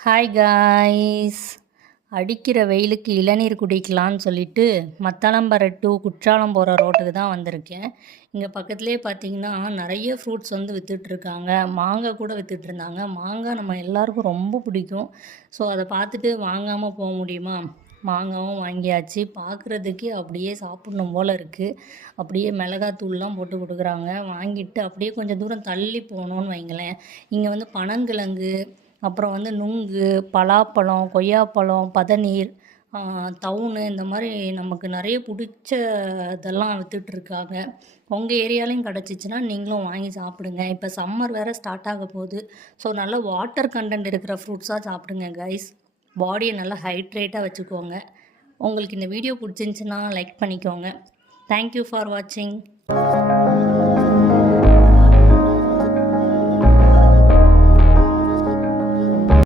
Hi guys. அடிக்கிற வெயிலுக்கு இளநீர் குடிக்கலான்னு சொல்லிட்டு மத்தளம்பர டு குற்றாலம் போகிற ரோட்டுக்கு தான் வந்திருக்கேன். இங்கே பக்கத்துலேயே பார்த்தீங்கன்னா நிறைய ஃப்ரூட்ஸ் வந்து விற்றுட்ருக்காங்க. மாங்காய் கூட விற்றுட்ருந்தாங்க. மாங்காய் நம்ம எல்லாருக்கும் ரொம்ப பிடிக்கும். ஸோ அதை பார்த்துட்டு வாங்காமல் போக முடியுமா? மாங்காவும் வாங்கியாச்சு. பார்க்குறதுக்கே அப்படியே சாப்பிட்ணும் போல் இருக்குது. அப்படியே மிளகாத்தூள்லாம் போட்டு கொடுக்குறாங்க. வாங்கிட்டு அப்படியே கொஞ்சம் தூரம் தள்ளி போனோன்னு வைங்களேன், இங்கே வந்து பனங்கிழங்கு, அப்புறம் வந்து நுங்கு, பலாப்பழம், கொய்யாப்பழம், பதநீர், தவுனு, இந்த மாதிரி நமக்கு நிறைய பிடிச்ச இதெல்லாம் விற்றுட்ருக்காங்க. உங்கள் ஏரியாலையும் கிடச்சிச்சின்னா நீங்களும் வாங்கி சாப்பிடுங்க. இப்போ சம்மர் வேறு ஸ்டார்ட் ஆக போகுது. ஸோ நல்லா வாட்டர் கண்டென்ட் இருக்கிற ஃப்ரூட்ஸாக சாப்பிடுங்க கைஸ். பாடியை நல்லா ஹைட்ரேட்டாக வச்சுக்கோங்க. உங்களுக்கு இந்த வீடியோ பிடிச்சிருந்துச்சின்னா லைக் பண்ணிக்கோங்க. தேங்க்யூ ஃபார் வாட்சிங்.